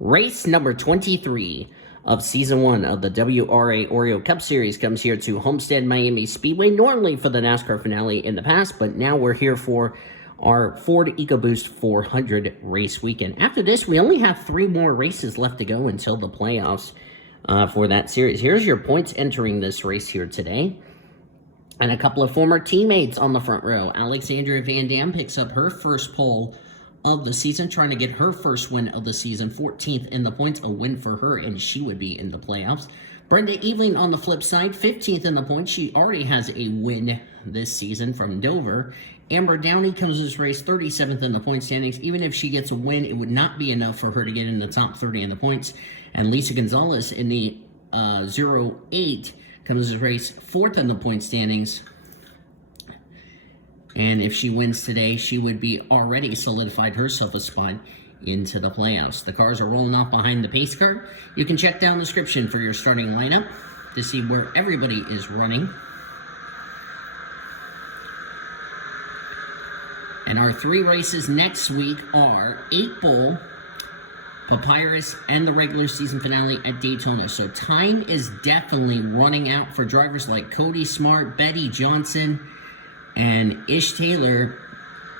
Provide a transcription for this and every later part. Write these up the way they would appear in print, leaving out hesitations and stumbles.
Race number 23 of Season 1 of the WRA Oreo Cup Series comes here to Homestead, Miami Speedway, normally for the NASCAR finale in the past, but now we're here for our Ford EcoBoost 400 race weekend. After this, we only have 3 more races left to go until the playoffs for that series. Here's your points entering this race here today. And a couple of former teammates on the front row. Alexandria Van Dam picks up her first pole of the season, trying to get her first win of the season, 14th in the points, a win for her, and she would be in the playoffs. Brenda Eveling on the flip side, 15th in the points. She already has a win this season from Dover. Amber Downey comes to this race 37th in the point standings. Even if she gets a win, it would not be enough for her to get in the top 30 in the points. And Lisa Gonzalez in the 08 comes to this race 4th in the point standings. And if she wins today, she would be already solidified herself a spot into the playoffs. The cars are rolling off behind the pace car. You can check down the description for your starting lineup to see where everybody is running. And our 3 races next week are 8 Bowl, Papyrus, and the regular season finale at Daytona. So time is definitely running out for drivers like Cody Smart, Betty Johnson, and Ish Taylor,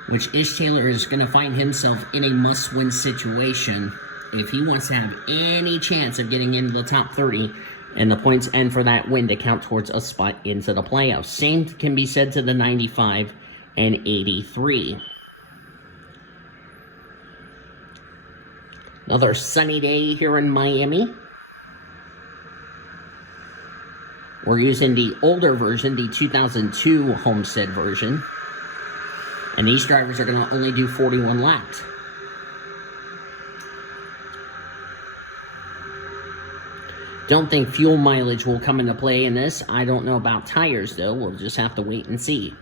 which Ish Taylor is going to find himself in a must-win situation if he wants to have any chance of getting into the top 30 in the points and for that win to count towards a spot into the playoffs. Same can be said to the 95 and 83. Another sunny day here in Miami. We're using the older version, the 2002 Homestead version. And these drivers are going to only do 41 laps. Don't think fuel mileage will come into play in this. I don't know about tires, though. We'll just have to wait and see,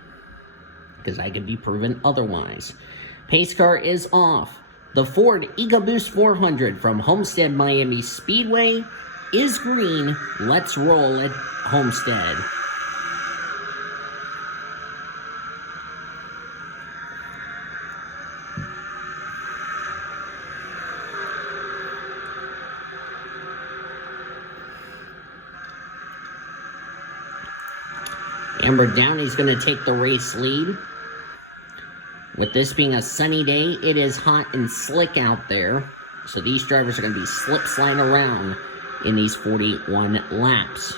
because I could be proven otherwise. Pace car is off. The Ford EcoBoost 400 from Homestead Miami Speedway is green. Let's roll at Homestead. Amber Downey's going to take the race lead. With this being a sunny day, it is hot and slick out there. So these drivers are going to be slip-sliding around in these 41 laps.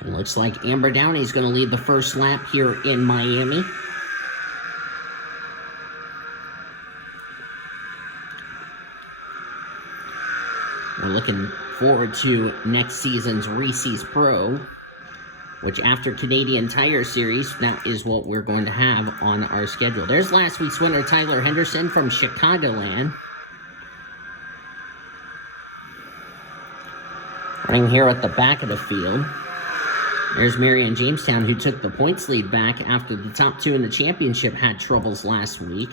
It looks like Amber Downey's going to lead the first lap here in Miami. We're looking forward to next season's Reese's Pro, which after Canadian Tire Series, that is what we're going to have on our schedule. There's last week's winner, Tyler Henderson from Chicagoland. Running here at the back of the field. There's Marion Jamestown, who took the points lead back after the top 2 in the championship had troubles last week.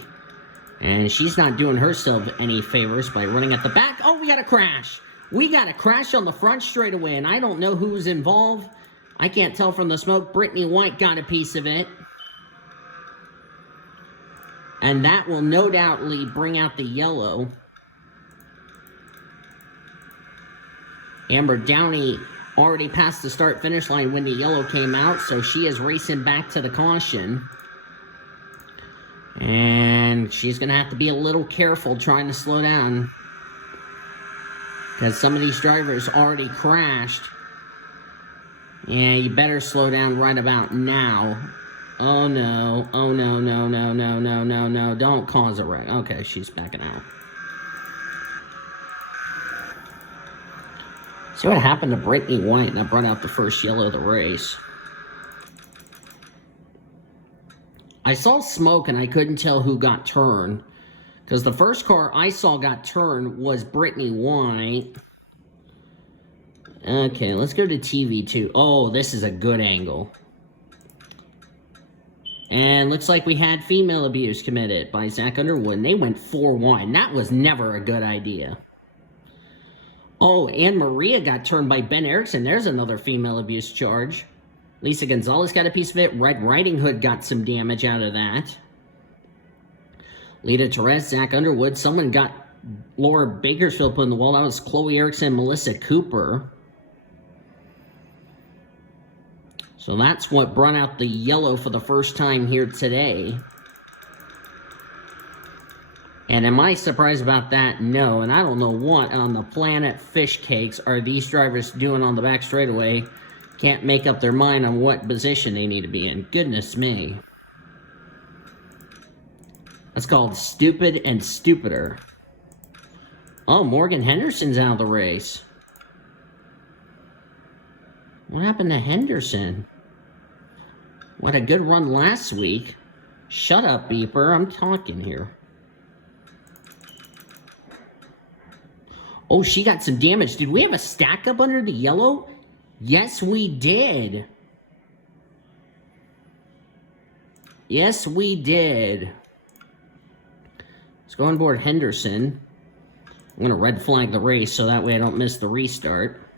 And she's not doing herself any favors by running at the back. Oh, we got a crash. We got a crash on the front straightaway, and I don't know who's involved. I can't tell from the smoke. Brittany White got a piece of it. And that will no doubtly bring out the yellow. Amber Downey already passed the start-finish line when the yellow came out, so she is racing back to the caution. And she's going to have to be a little careful trying to slow down, because some of these drivers already crashed. Yeah, you better slow down right about now. Oh no, oh no, no, no, no, no, no, no, don't cause a wreck. Okay, she's backing out. See what happened to Brittany White, and that brought out the first yellow of the race. I saw smoke and I couldn't tell who got turned, because the first car I saw got turned was Brittany White. Okay, let's go to TV2. Oh, this is a good angle. And looks like we had female abuse committed by Zach Underwood, and they went 4-1. That was never a good idea. Oh, and Maria got turned by Ben Erickson. There's another female abuse charge. Lisa Gonzalez got a piece of it. Red Riding Hood got some damage out of that. Lita Perez, Zach Underwood. Someone got Laura Bakersfield put in the wall. That was Chloe Erickson, Melissa Cooper. So that's what brought out the yellow for the first time here today. And am I surprised about that? No. And I don't know what on the planet fish cakes are these drivers doing on the back straightaway. Can't make up their mind on what position they need to be in. Goodness me. That's called stupid and stupider. Oh, Morgan Henderson's out of the race. What happened to Henderson? What a good run last week. Shut up, beeper. I'm talking here. Oh, she got some damage. Did we have a stack up under the yellow? Yes, we did. Yes, we did. Let's go on board Henderson. I'm going to red flag the race so that way I don't miss the restart.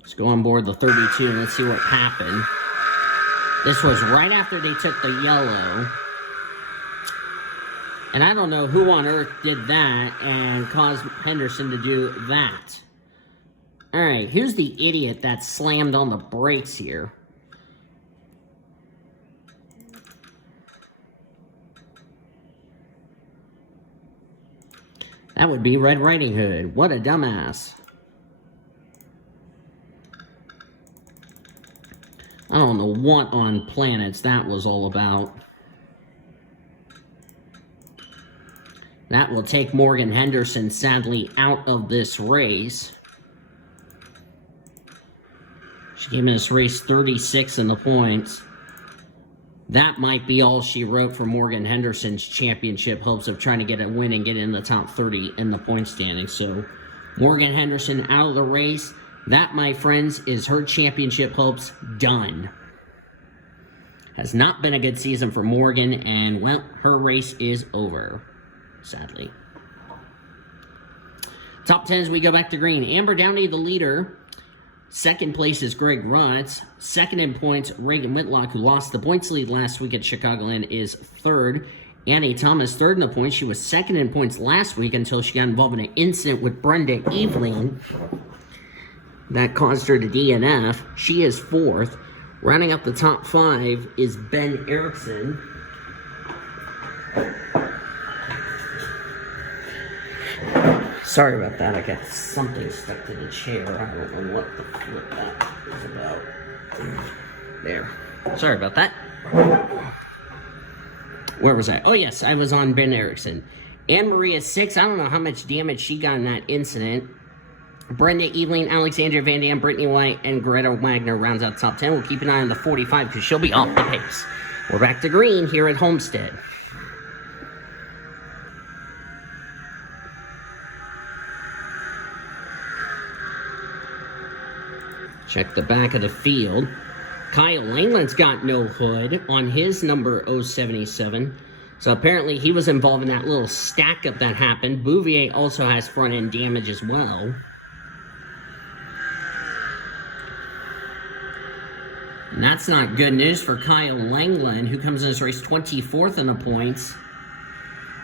Let's go on board the 32 and let's see what happened. This was right after they took the yellow. And I don't know who on earth did that and caused Henderson to do that. Alright, who's the idiot that slammed on the brakes here? That would be Red Riding Hood. What a dumbass. I don't know what on planets that was all about. That will take Morgan Henderson, sadly, out of this race. She gave this race 36 in the points. That might be all she wrote for Morgan Henderson's championship hopes of trying to get a win and get in the top 30 in the point standing. So, Morgan Henderson out of the race. That, my friends, is her championship hopes done. Has not been a good season for Morgan, and, well, her race is over, sadly. Top 10 as we go back to green. Amber Downey, the leader. Second place is Greg Rotz. Second in points, Reagan Whitlock, who lost the points lead last week at Chicagoland, is third. Annie Thomas, third in the points. She was second in points last week until she got involved in an incident with Brenda Eveling that caused her to DNF. She is fourth. Rounding up the top five is Ben Erickson. Sorry about that. I got something stuck to the chair. I don't know what the flip that is about. There. Sorry about that. Where was I? Oh, yes. I was on Ben Erickson. Anne Maria 6. I don't know how much damage she got in that incident. Brenda Eveling, Alexandra Van Dam, Brittany White, and Greta Wagner rounds out top 10. We'll keep an eye on the 45 because she'll be off the pace. We're back to green here at Homestead. Check the back of the field. Kyle Langland's got no hood on his number 077. So apparently he was involved in that little stack up that happened. Bouvier also has front end damage as well. And that's not good news for Kyle Langland, who comes in this race 24th in the points.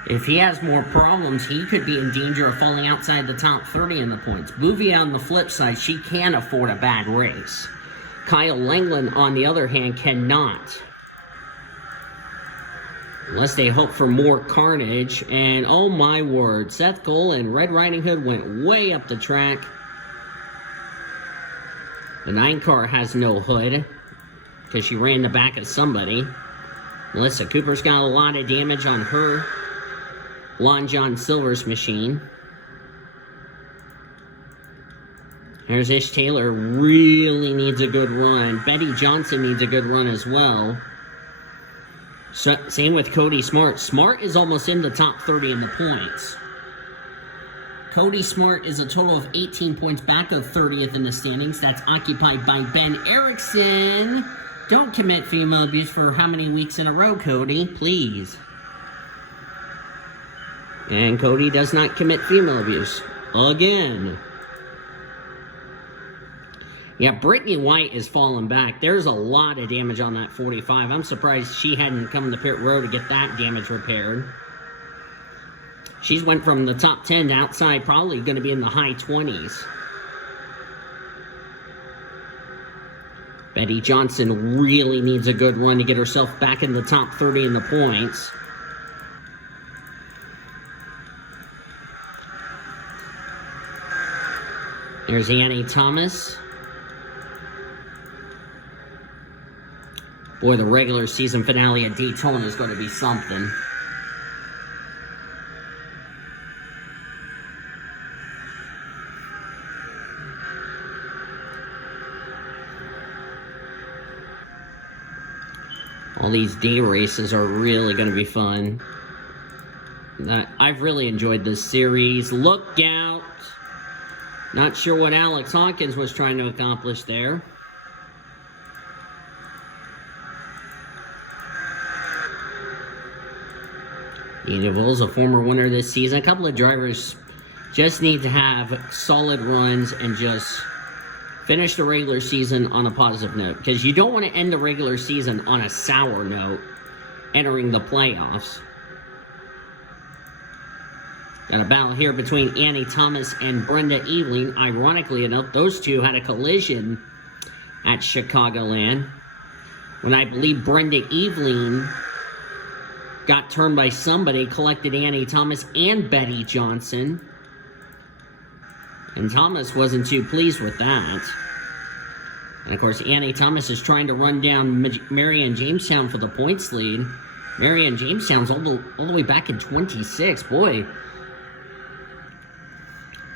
If he has more problems, he could be in danger of falling outside the top 30 in the points. Bouvier, on the flip side, she can afford a bad race. Kyle Langland, on the other hand, cannot. Unless they hope for more carnage. And, oh my word, Seth Cole and Red Riding Hood went way up the track. The 9 car has no hood because she ran the back of somebody. Melissa Cooper's got a lot of damage on her Lon John Silver's machine. Here's Ish Taylor, really needs a good run. Betty Johnson needs a good run as well. So, same with Cody Smart. Smart is almost in the top 30 in the points. Cody Smart is a total of 18 points back of 30th in the standings. That's occupied by Ben Erickson. Don't commit female abuse for how many weeks in a row, Cody? Please. And Cody does not commit female abuse. Again. Yeah, Brittany White is falling back. There's a lot of damage on that 45. I'm surprised she hadn't come to pit row to get that damage repaired. She's went from the top 10 to outside, probably going to be in the high 20s. Betty Johnson really needs a good run to get herself back in the top 30 in the points. There's Annie Thomas. Boy, the regular season finale at Daytona is going to be something. All these day races are really going to be fun. I've really enjoyed this series. Look out! Not sure what Alex Hawkins was trying to accomplish there. Edenville's a former winner this season. A couple of drivers just need to have solid runs and just finish the regular season on a positive note. Because you don't want to end the regular season on a sour note entering the playoffs. Got a battle here between Annie Thomas and Brenda Eveling. Ironically enough, those two had a collision at Chicagoland when I believe Brenda Eveling got turned by somebody, collected Annie Thomas and Betty Johnson. And Thomas wasn't too pleased with that. And of course, Annie Thomas is trying to run down Marianne Jamestown for the points lead. Marianne Jamestown's all the way back in 26. Boy.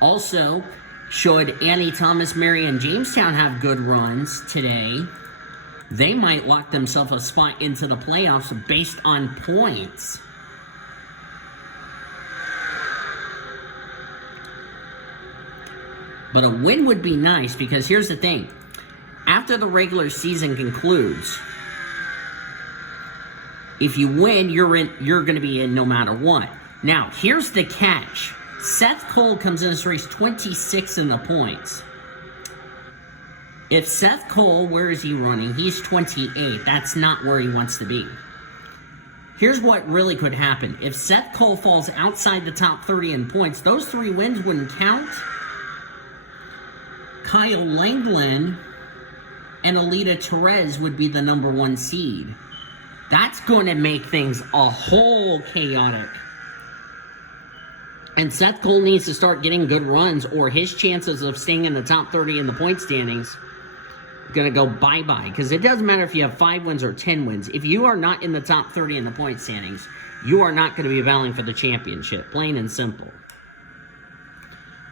Also, should Annie Thomas, Marianne Jamestown have good runs today, they might lock themselves a spot into the playoffs based on points. But a win would be nice, because here's the thing. After the regular season concludes, if you win, you're going to be in no matter what. Now, here's the catch. Seth Cole comes in this race 26 in the points. If Seth Cole, where is he running? He's 28. That's not where he wants to be. Here's what really could happen. If Seth Cole falls outside the top 30 in points, those 3 wins wouldn't count. Kyle Langland and Alita Perez would be the number 1 seed. That's going to make things a whole chaotic. And Seth Cole needs to start getting good runs, or his chances of staying in the top 30 in the point standings are going to go bye-bye. Because it doesn't matter if you have 5 wins or 10 wins. If you are not in the top 30 in the point standings, you are not going to be battling for the championship. Plain and simple.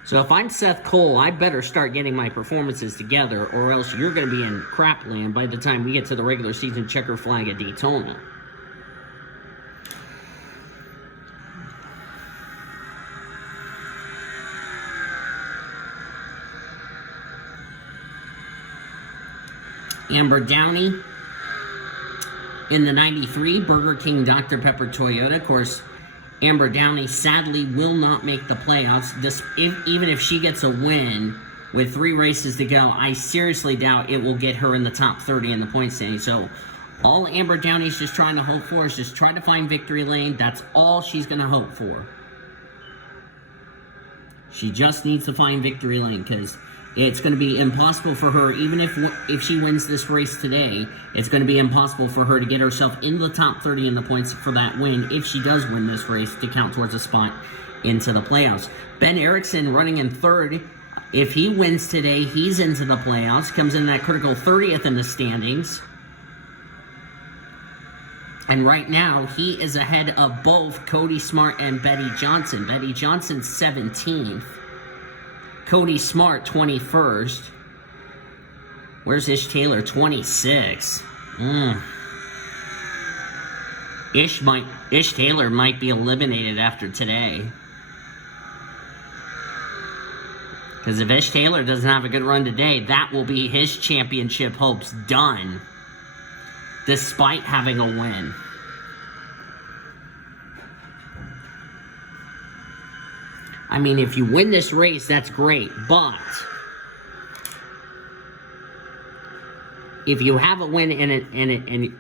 So if I'm Seth Cole, I better start getting my performances together, or else you're going to be in crap land by the time we get to the regular season checker flag at Daytona. Amber Downey in the 93 Burger King Dr. Pepper Toyota. Of course, Amber Downey sadly will not make the playoffs. Even if she gets a win with 3 races to go, I seriously doubt it will get her in the top 30 in the point standing. So all Amber Downey's just trying to hope for is just try to find victory lane. That's all she's going to hope for. She just needs to find victory lane, because it's going to be impossible for her, even if she wins this race today, it's going to be impossible for her to get herself in the top 30 in the points for that win, if she does win this race, to count towards a spot into the playoffs. Ben Erickson running in 3rd. If he wins today, he's into the playoffs. Comes in that critical 30th in the standings. And right now, he is ahead of both Cody Smart and Betty Johnson. Betty Johnson's 17th. Cody Smart, 21st. Where's Ish Taylor? 26. Ish Taylor might be eliminated after today. Because if Ish Taylor doesn't have a good run today, that will be his championship hopes done, despite having a win. I mean, if you win this race, that's great, but if you have a win and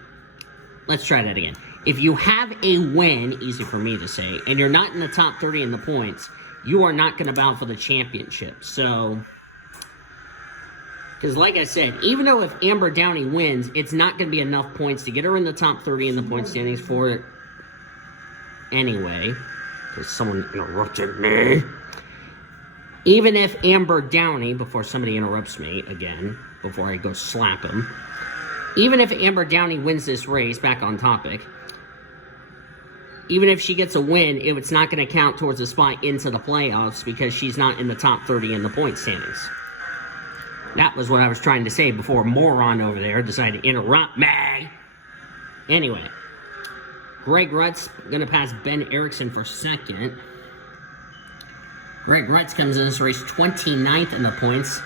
let's try that again. If you have a win, easy for me to say, and you're not in the top 30 in the points, you are not going to battle for the championship. So, because like I said, even though if Amber Downey wins, it's not going to be enough points to get her in the top 30 in the point standings for it anyway. Because someone interrupted me. Even if Amber Downey, before somebody interrupts me again, before I go slap him, even if Amber Downey wins this race, back on topic, even if she gets a win, it's not going to count towards a spot into the playoffs because she's not in the top 30 in the point standings. That was what I was trying to say before a moron over there decided to interrupt me. Anyway, Greg Rutt's going to pass Ben Erickson for second. Greg Rutz comes in this race 29th in the points.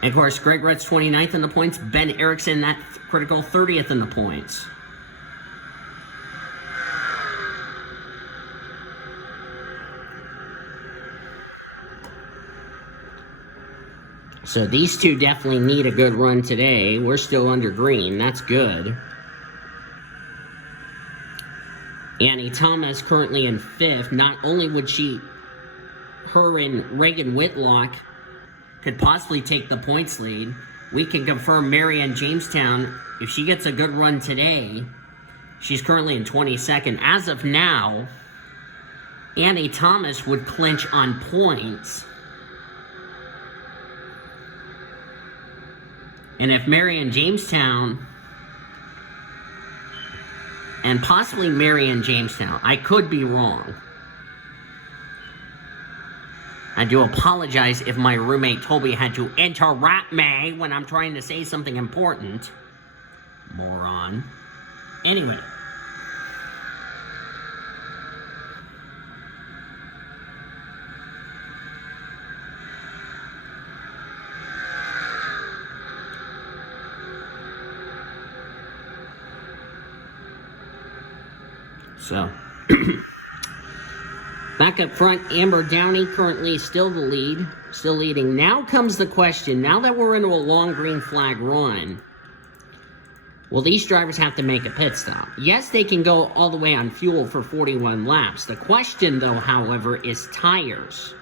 And of course, Greg Rutz 29th in the points. Ben Erickson, that critical 30th in the points. So these two definitely need a good run today. We're still under green. That's good. Annie Thomas currently in 5th. Not only would her and Reagan Whitlock could possibly take the points lead, we can confirm Marianne Jamestown, if she gets a good run today, she's currently in 22nd. As of now, Annie Thomas would clinch on points. And if Marianne Jamestown, and possibly Marianne Jamestown, I could be wrong. I do apologize if my roommate Toby had to interrupt me when I'm trying to say something important. Moron. Anyway. So. Back up front, Amber Downey currently still the lead, still leading. Now comes the question, now that we're into a long green flag run, will these drivers have to make a pit stop? Yes, they can go all the way on fuel for 41 laps. The question, though, however, is tires.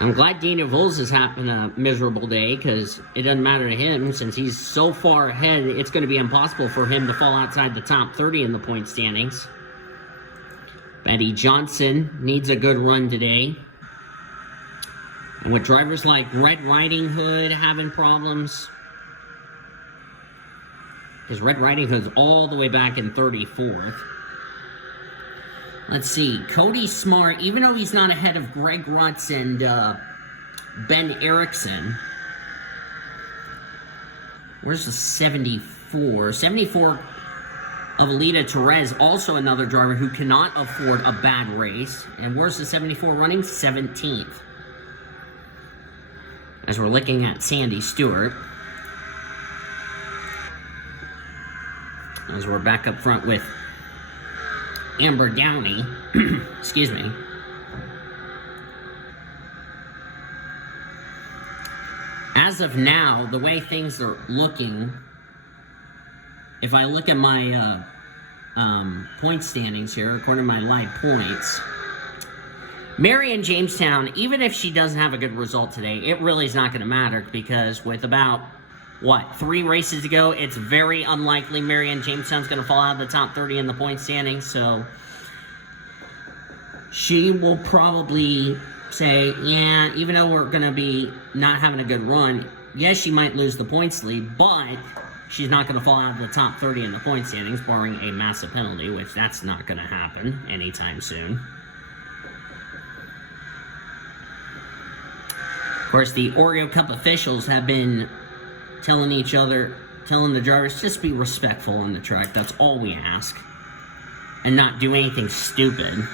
I'm glad Daniel Vols is having a miserable day because it doesn't matter to him since he's so far ahead. It's going to be impossible for him to fall outside the top 30 in the point standings. Betty Johnson needs a good run today. And with drivers like Red Riding Hood having problems, because Red Riding Hood's all the way back in 34th. Let's see, Cody Smart, even though he's not ahead of Greg Rutz and Ben Erickson, where's the 74? 74 of Alita Perez, also another driver who cannot afford a bad race. And where's the 74 running? 17th. As we're looking at Sandy Stewart. As we're back up front with Amber Downey, excuse me. As of now, the way things are looking, if I look at my point standings here, according to my live points, Marianne Jamestown, even if she doesn't have a good result today, it really is not going to matter because with about, 3 races to go, it's very unlikely Marianne Jamestown's going to fall out of the top 30 in the point standings, so she will probably say, yeah, even though we're going to be not having a good run, yes, she might lose the points lead, but she's not going to fall out of the top 30 in the point standings, barring a massive penalty, which that's not going to happen anytime soon. Of course, the Oreo Cup officials have been telling the drivers, just be respectful on the track. That's all we ask. And not do anything stupid.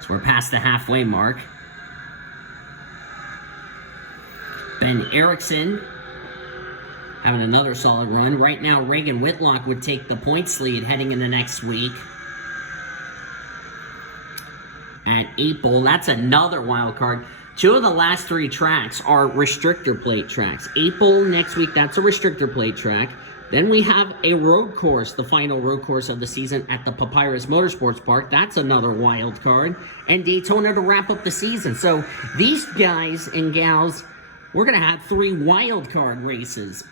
So we're past the halfway mark. Ben Erickson having another solid run. Right now, Reagan Whitlock would take the points lead heading into next week. at 8 Bowl. That's another wild card. 2 of the last 3 tracks are restrictor plate tracks. 8 Bowl next week, that's a restrictor plate track. Then we have a road course, the final road course of the season at the Papyrus Motorsports Park. That's another wild card. And Daytona to wrap up the season. So these guys and gals, we're going to have 3 wild card races.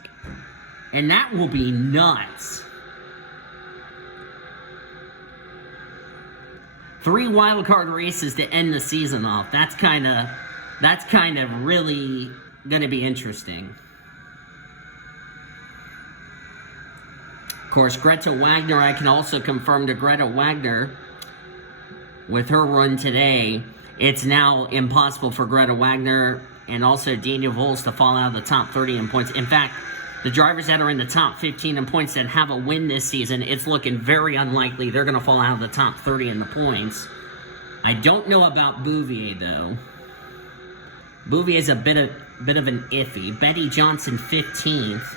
And that will be nuts. 3 wild card races to end the season off. That's kind of really going to be interesting. Of course, Greta Wagner, I can also confirm to Greta Wagner, with her run today, it's now impossible for Greta Wagner and also Daniel Vols to fall out of the top 30 in points. In fact, the drivers that are in the top 15 in points that have a win this season, it's looking very unlikely they're going to fall out of the top 30 in the points. I don't know about Bouvier, though. Bouvier is a bit of an iffy. Betty Johnson, 15th.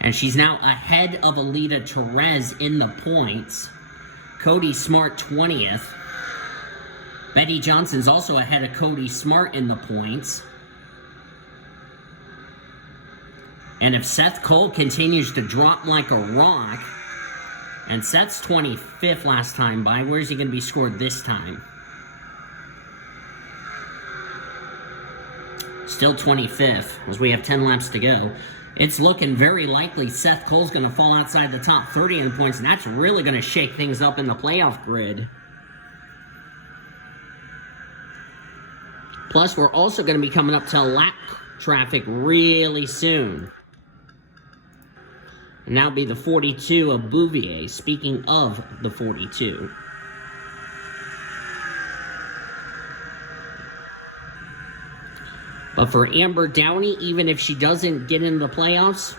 And she's now ahead of Alita Perez in the points. Cody Smart, 20th. Betty Johnson's also ahead of Cody Smart in the points. And if Seth Cole continues to drop like a rock, and Seth's 25th last time by, where's he going to be scored this time? Still 25th, as we have 10 laps to go. It's looking very likely Seth Cole's going to fall outside the top 30 in points, and that's really going to shake things up in the playoff grid. Plus, we're also going to be coming up to lap traffic really soon. And that'll be the 42 of Bouvier, speaking of the 42. But for Amber Downey, even if she doesn't get into the playoffs,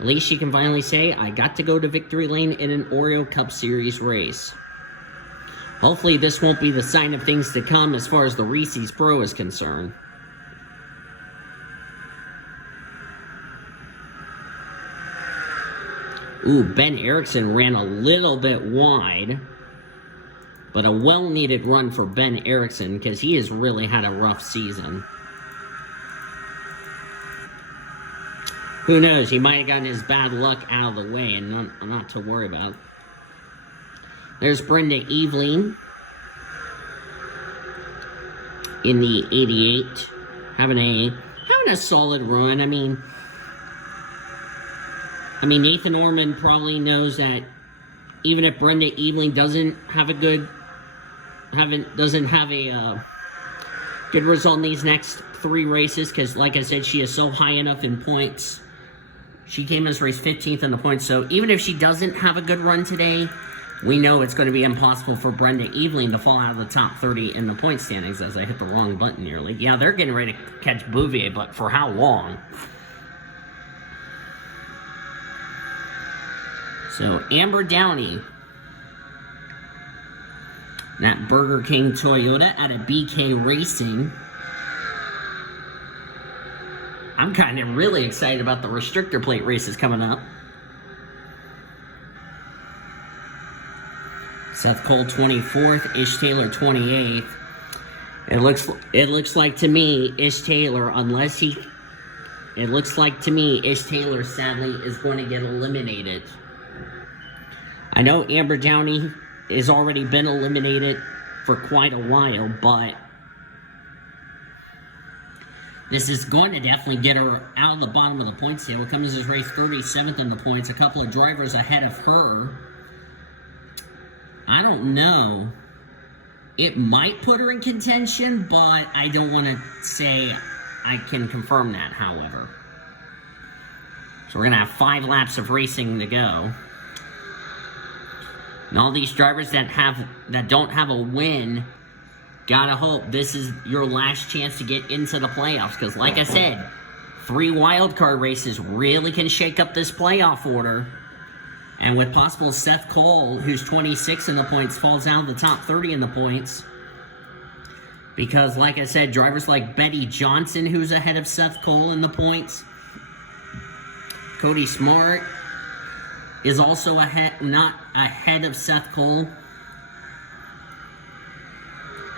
at least she can finally say, I got to go to victory lane in an Oreo Cup Series race. Hopefully this won't be the sign of things to come as far as the Reese's Pro is concerned. Ooh, Ben Erickson ran a little bit wide. But a well-needed run for Ben Erickson because he has really had a rough season. Who knows, he might have gotten his bad luck out of the way and not to worry about. There's Brenda Eveling in the 88, having a solid run. I mean Nathan Orman probably knows that even if Brenda Eveling doesn't have a good result in these next 3 races, because like I said, she is so high enough in points. She came as race 15th in the points, so even if she doesn't have a good run today, we know it's going to be impossible for Brenda Eveling to fall out of the top 30 in the point standings, as I hit the wrong button nearly. Yeah, they're getting ready to catch Bouvier, but for how long? So, Amber Downey, that Burger King Toyota out of BK Racing. I'm kind of really excited about the restrictor plate races coming up. Seth Cole 24th, Ish Taylor 28th. It looks like to me Ish Taylor, Ish Taylor sadly is going to get eliminated. I know Amber Downey has already been eliminated for quite a while, but this is going to definitely get her out of the bottom of the points table. Cummins is race 37th in the points, a couple of drivers ahead of her. I don't know. It might put her in contention, but I don't want to say I can confirm that, however. So we're going to have 5 laps of racing to go. And all these drivers that don't have a win, gotta hope this is your last chance to get into the playoffs. Because like I said, 3 wildcard races really can shake up this playoff order. And with possible Seth Cole, who's 26 in the points, falls out of the top 30 in the points. Because like I said, drivers like Betty Johnson, who's ahead of Seth Cole in the points. Cody Smart is also not ahead of Seth Cole.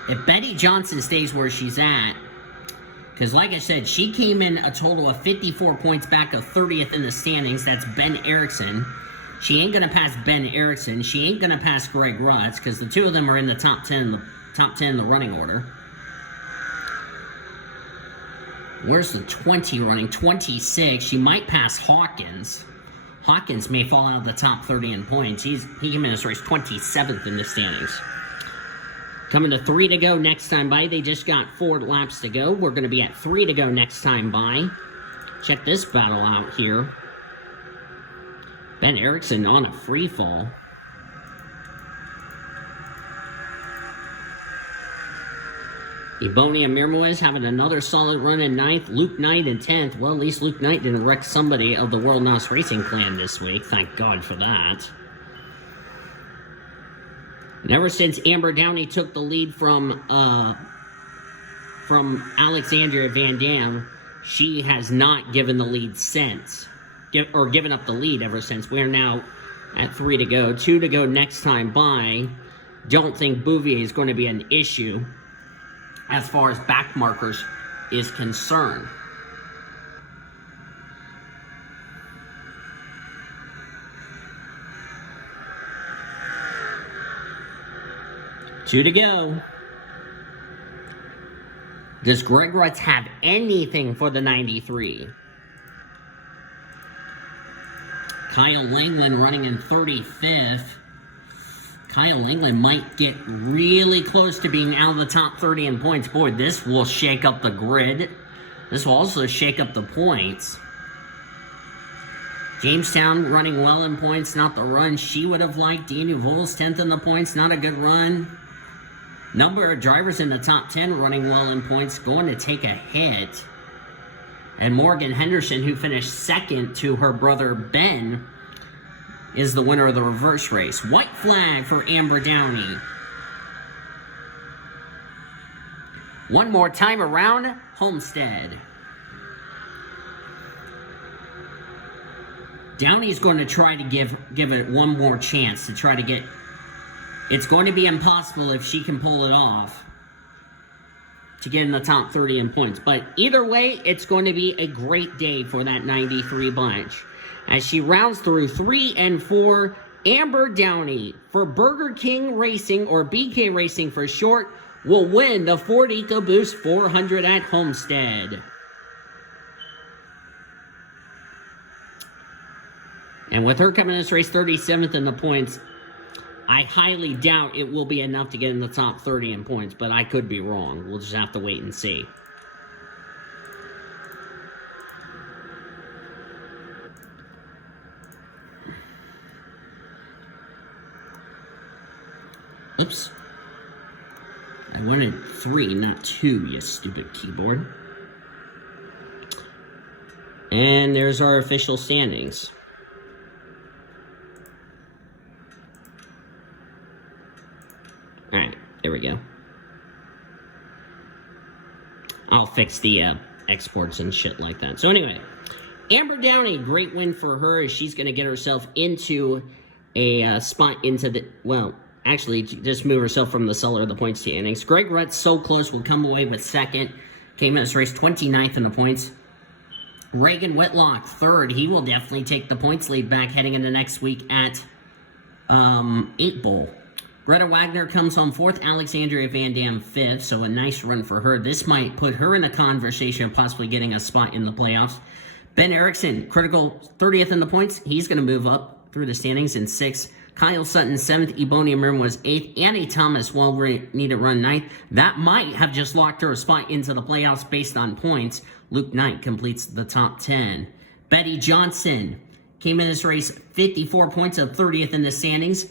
If Betty Johnson stays where she's at, because like I said, she came in a total of 54 points back of 30th in the standings. That's Ben Erickson. She ain't going to pass Ben Erickson. She ain't going to pass Greg Rutz, because the two of them are in the top 10 in the running order. Where's the 20 running? 26. She might pass Hawkins. Hawkins may fall out of the top 30 in points. He came in this race 27th in the standings. Coming to 3 to go next time by. They just got 4 laps to go. We're going to be at 3 to go next time by. Check this battle out here. Ben Erickson on a free fall. Ebonia Mirmoez having another solid run in 9th. Luke Knight in 10th. Well, at least Luke Knight didn't wreck somebody of the World NOS Racing clan this week. Thank God for that. And ever since Amber Downey took the lead from Alexandria Van Dam, she has not given the lead since. Or given up the lead ever since. We're now at 3 to go. 2 to go next time by. Don't think Bouvier is going to be an issue as far as back markers is concerned. Two to go. Does Greg Rutz have anything for the 93? Kyle Langland running in 35th. Kyle Langland might get really close to being out of the top 30 in points. Boy, this will shake up the grid. This will also shake up the points. Jamestown running well in points. Not the run she would have liked. Daniel Vols 10th in the points. Not a good run. Number of drivers in the top 10 running well in points. Going to take a hit. And Morgan Henderson, who finished second to her brother Ben, is the winner of the reverse race. White flag for Amber Downey. One more time around Homestead. Downey's going to try to give it one more chance to try to get... It's going to be impossible if she can pull it off to get in the top 30 in points. But either way, it's going to be a great day for that 93 bunch. As she rounds through 3 and 4, Amber Downey for Burger King Racing, or BK Racing for short, will win the Ford EcoBoost 400 at Homestead. And with her coming in this race 37th in the points, I highly doubt it will be enough to get in the top 30 in points, but I could be wrong. We'll just have to wait and see. Oops. I wanted 3, not 2, you stupid keyboard. And there's our official standings. Alright, there we go. I'll fix the exports and shit like that. So anyway, Amber Downey, great win for her as she's going to get herself into a spot into the... Well, actually, just move herself from the cellar of the points standings. Greg Rutz, so close, will come away with second. Came in this race 29th in the points. Reagan Whitlock, third. He will definitely take the points lead back heading into next week at 8 Bowl. Greta Wagner comes home 4th. Alexandria Van Dam 5th, so a nice run for her. This might put her in the conversation of possibly getting a spot in the playoffs. Ben Erickson, critical 30th in the points. He's going to move up through the standings in 6th. Kyle Sutton 7th. Ebonia Miram was 8th. Annie Thomas will need to run 9th. That might have just locked her a spot into the playoffs based on points. Luke Knight completes the top 10. Betty Johnson came in this race 54 points of 30th in the standings.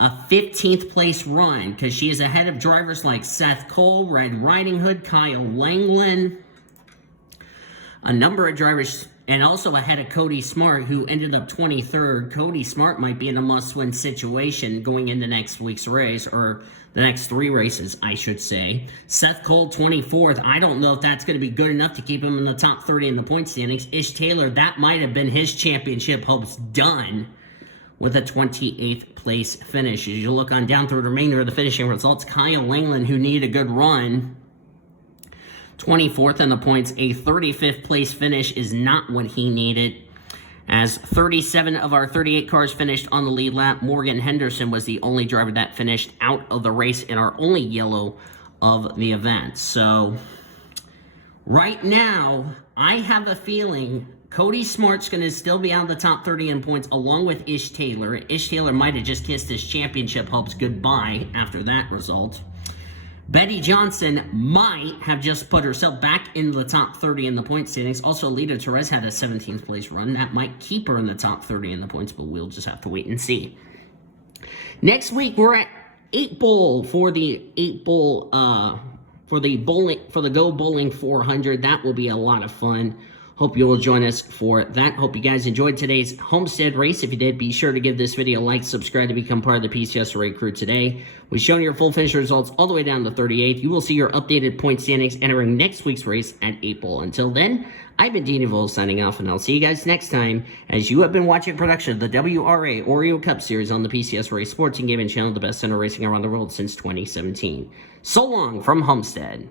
A 15th place run, because she is ahead of drivers like Seth Cole, Red Riding Hood, Kyle Langland, a number of drivers, and also ahead of Cody Smart, who ended up 23rd. Cody Smart might be in a must-win situation going into next week's race, or the next 3 races, I should say. Seth Cole, 24th. I don't know if that's going to be good enough to keep him in the top 30 in the point standings. Ish Taylor, that might have been his championship hopes done with a 28th place finish. As you look on down through the remainder of the finishing results, Kyle Langland, who needed a good run, 24th in the points. A 35th place finish is not what he needed, as 37 of our 38 cars finished on the lead lap. Morgan Henderson was the only driver that finished out of the race and our only yellow of the event. So right now, I have a feeling Cody Smart's going to still be out of the top 30 in points along with Ish Taylor. Ish Taylor might have just kissed his championship hopes goodbye after that result. Betty Johnson might have just put herself back in the top 30 in the point standings. Also, Lita Perez had a 17th place run. That might keep her in the top 30 in the points, but we'll just have to wait and see. Next week, we're at 8 Bowl for the 8 Bowl, for the Go Bowling 400. That will be a lot of fun. Hope you will join us for that. Hope you guys enjoyed today's Homestead race. If you did, be sure to give this video a like, subscribe to become part of the PCSRA crew today. We've shown your full finish results all the way down to 38th. You will see your updated point standings entering next week's race at 8 Bowl. Until then, I've been Dean Evo signing off, and I'll see you guys next time as you have been watching a production of the WRA Oreo Cup Series on the PCSRA Sports and Gaming Channel, the best center racing around the world since 2017. So long from Homestead.